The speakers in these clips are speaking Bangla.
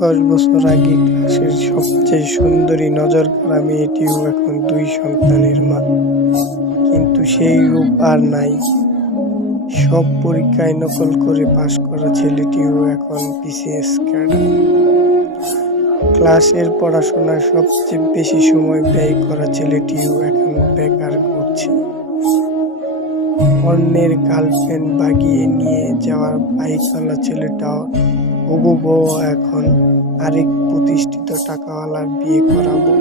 দশ বছর আগে ক্লাসের সবচেয়ে সুন্দরী নজর করা মেয়েটিও এখন দুই সন্তানের মা। কিন্তু সেই রূপ আর নাই। সব পরীক্ষায় নকল করে পাশ করা ছেলেটিও এখন বিসিএস ক্যাডার। ক্লাসের পড়াশোনায় সবচেয়ে বেশি সময় ব্যয় করা ছেলেটিও এখন বেকার ঘুরছে। অন্যের গার্লফ্রেন্ড বাগিয়ে নিয়ে যাওয়ার বাইক বাইকওয়ালা ছেলেটাও হবু বউ এখন আরেক প্রতিষ্ঠিত টাকাওয়ালার বিয়ে করাবো।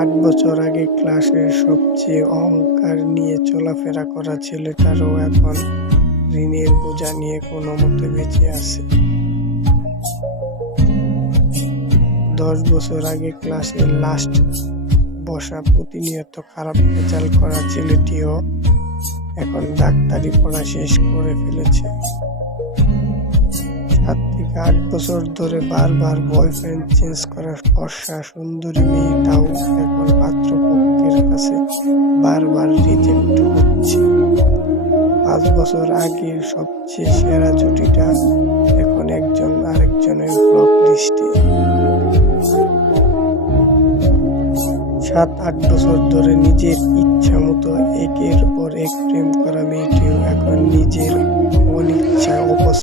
আট বছর আগে ক্লাসের সবচেয়ে অহংকার নিয়ে চলাফেরা করা ছেলেটারও এখন ঋণের বোঝা নিয়ে কোনো মতে বেঁচে আছে। দশ বছর আগে ক্লাসের লাস্ট বসা প্রতিনিয়ত খারাপ রেজাল্ট করা ছেলেটিও এখন ডাক্তারি পড়া শেষ করে ফেলেছে। সাত থেকে আট বছর ধরে বারবার বয়ফ্রেন্ড চেঞ্জ করা ফর্সা সুন্দরী মেয়েটাও এখন পাত্রপক্ষের কাছে বারবার রিজেক্ট হচ্ছে। পাঁচ বছর আগের সবচেয়ে সেরা জুটিটা সাত, আট বছর ধরে নিজের ইচ্ছা মতো একের পর এক প্রেম করা মেয়েটিও এখন নিজের